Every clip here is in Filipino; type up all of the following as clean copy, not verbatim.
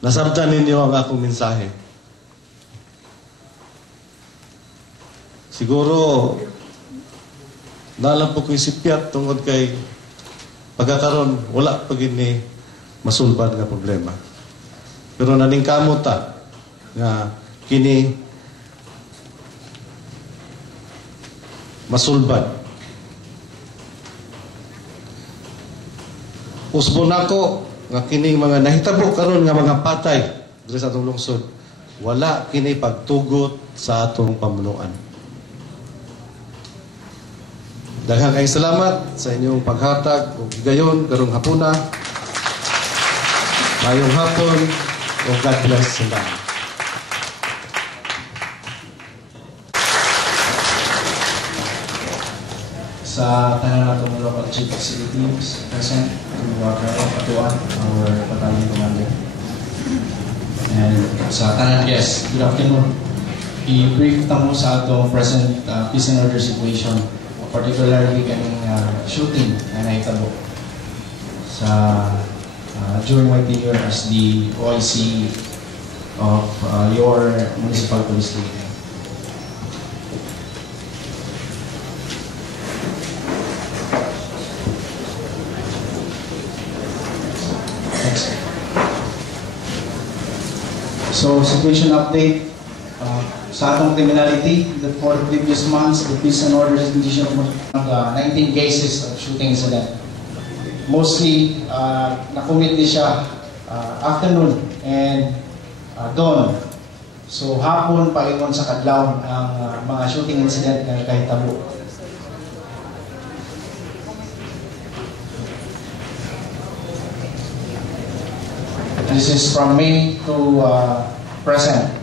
nasabtan ninyo ang akong mensahe. Siguro, nalang po ko'y sipyat tungod kay pagkakaroon, wala pa gini masulbad nga problema. Pero naningkamot ta nga kini masulbad. Usbon ako nga kining mga nahitabo karon nga mga patay diri sa atong lungsod, wala kini pagtugot sa atong pamunuan. Daghang kayong salamat sa inyong paghatag o gayon karong hapuna. Mayong hapon o God bless sa lahat. Sa tanan natong local chief executives present to Patuan, our battalion commander. And sa tanan guests, good afternoon. I-brief mo sa atong present peace and order situation, particularly kaning shooting na nahitabo sa during my tenure as the OIC of your municipal police station. Next. So, situation update. Sa atong criminality, for the previous months, the peace and order condition of 19 cases of shooting incident. Mostly, nakomit din siya afternoon and dawn. So, hapon, paingon sa kadlaw ang mga shooting incident na kahitabo. This is from May to present.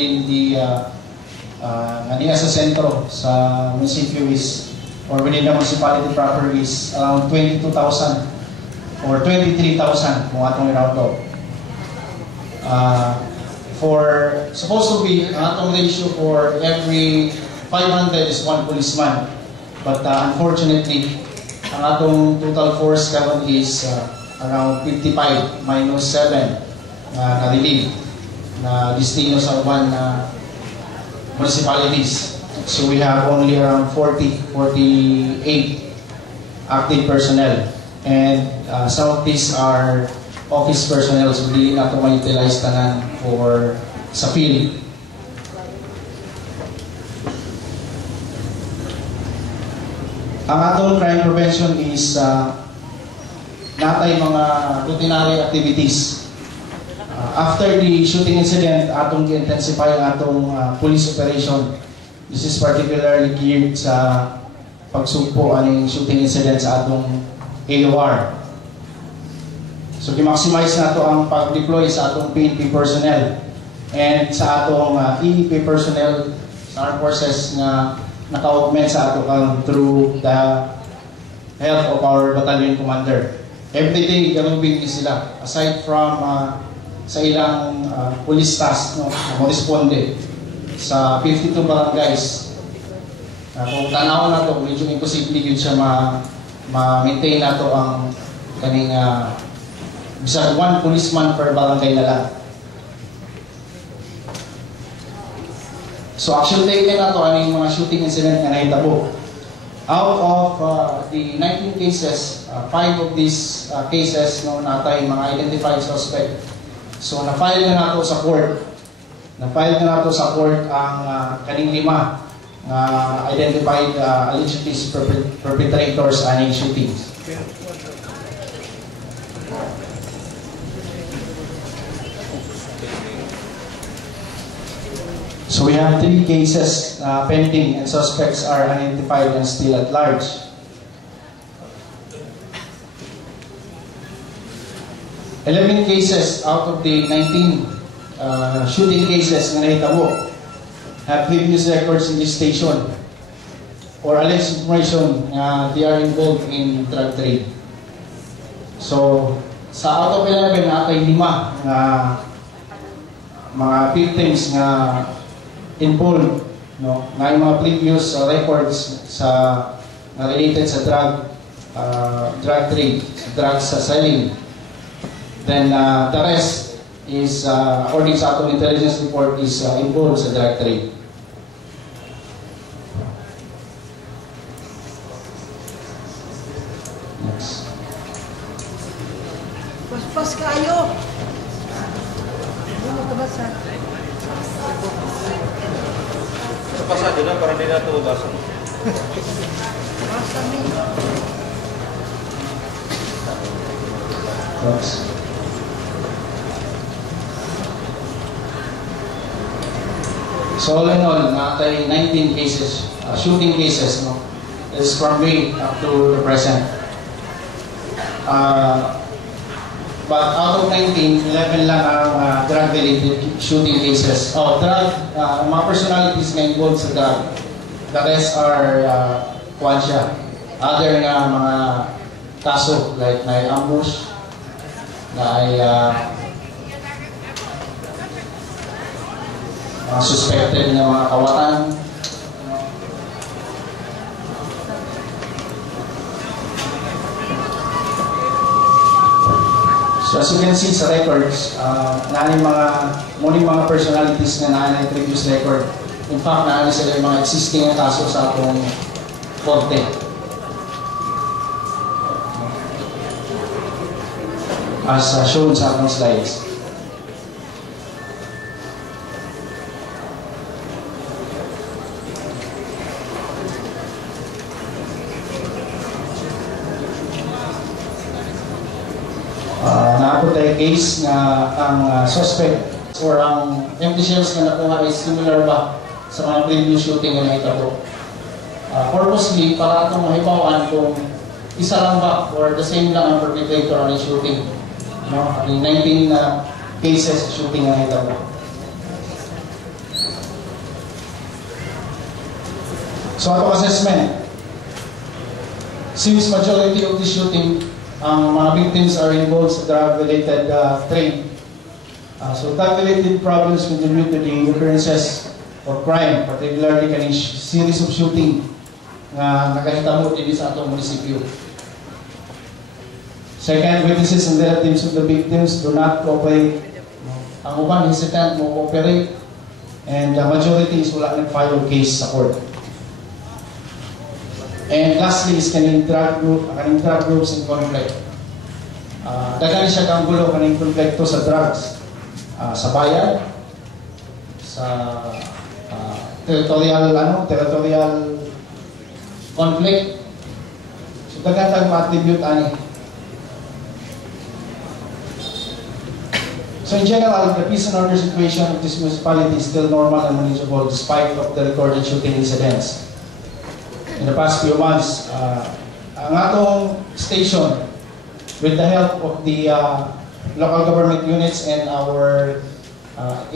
In the Ania sa sentro sa municipio is, or within the municipality proper is around 22,000 or 23,000 kung atong i-round off. For supposed to be ang atong ratio for every 500 is one policeman, but unfortunately ang atong total force karon is around 55 minus 7 na relieve na destino sa uban na municipalities. So we have only around 48 active personnel, and some of these are office personnel, so hindi na ito ma-utilize tanan for sa field. Ang atong crime prevention is natay mga routinary activities. After the shooting incident, atong i-intensify ang atong police operation. This is particularly geared sa pagsugpo aning shooting incident sa atong AOR. So, i-maximize na ito ang pag-deploy sa atong PNP personnel and sa atong EEP personnel sa armed forces na naka-augment sa atong through the help of our battalion commander. Every day, galubing sila. Aside from sa ilang police task, no, na responde sa 52 barangays. Kung tanaw na ito, medyo imposible yun siya ma-maintain na ito ang kaning bisag one policeman per barangay na lang. So action taken na ito, aning mga shooting incident na nahitabo. Out of the 19 cases, 5 of these cases no, natay mga identified suspect. So, na-file na nato sa court. Na-file na nato sa court ang kaning 5 identified alleged perpetrators aning shootings. So, we have 3 cases pending and suspects are identified and still at large. 11 cases out of the 19 shooting cases na nahitabo have previous records in this station or alleged information na they are involved in drug trade. So, sa out of 11 na kay 5 na mga victims na involved no, na yung mga previous records sa related sa drug trade, drugs selling. Then the rest is, according sa atong intelligence report, is involved sa drug trade. Next. Paspas kayo! Hindi mo kabasa. Sa pasado na, para hindi na ito ugasan. Basta mo. Next. So all in all, natay 19 cases, shooting cases, no? Is from May up to the present. But out of 19, 11 lang ang drug-related shooting cases. Mga personalities na involved sa drug. The rest are other nga mga kaso, like na ambush, na mga suspected na mga kawatan. So as you can see sa records, naani muling mga personalities na naani previous record. In fact, naani sila yung mga existing na kaso sa atong korte. As shown sa atong slides. Naabot tayo case na ang suspect or ang empty shells na nakuha ay similar ba sa mga previous shooting na nakita. Purposely, para itong mahibawaan kung isa lang ba or the same lang ang perpetrator ng shooting. No? Ang 19 cases shooting na nakita. So, atong assessment. Since majority of the shooting, ang mga victims are involved sa drug-related trade. So drug-related problems contribute to the occurrences of crime, particularly kaning series of shooting na nakahitabo din sa atong munisipyo. Second, witnesses and relatives of the victims do not cooperate. Ang uban hesitant mo cooperate, and the majority is wala nag-file case sa court. And lastly is kaning drug groups in conflict. Dagan siya kang gulo kaning konflikto sa drugs, sa bayan, sa territorial conflict. So dagan tag ma-attribute ani. So in general, the peace and order situation of this municipality is still normal and manageable despite of the recorded shooting incidents. In the past few months, ang atong station, with the help of the local government units and our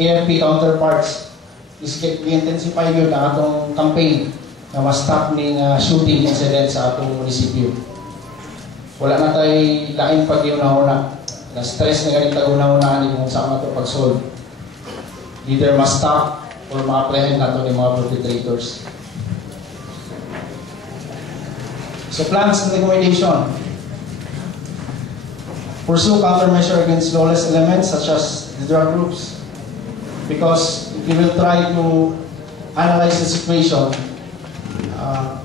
AFP counterparts, is i-intensify yun ang atong campaign na ma-stop ng shooting incident sa atong munisipyo. Wala na tayo laing pag-iuna-una. Na-stress na ganit tag-una-unaan kung saan ito pag-solve. Either ma-stop or ma-apprehend na ito ng mga perpetrators. So plans and recommendation. Pursue countermeasure against lawless elements such as the drug groups. Because if you will try to analyze the situation,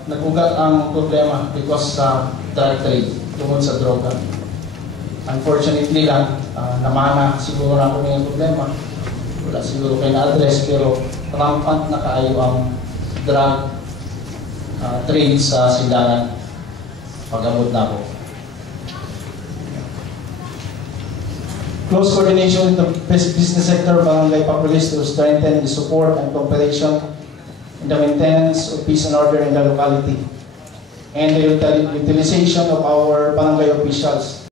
nag-ugat ang problema because sa drug trade, tungkol sa droga. Unfortunately lang, namana siguro na kung yung problema. Wala siguro kayo na-address, pero rampant na kaayo ang drug trade sa silangan. Pag-abot na po. Close coordination with the business sector, barangay police to strengthen the support and cooperation in the maintenance of peace and order in the locality, and the utilization of our barangay officials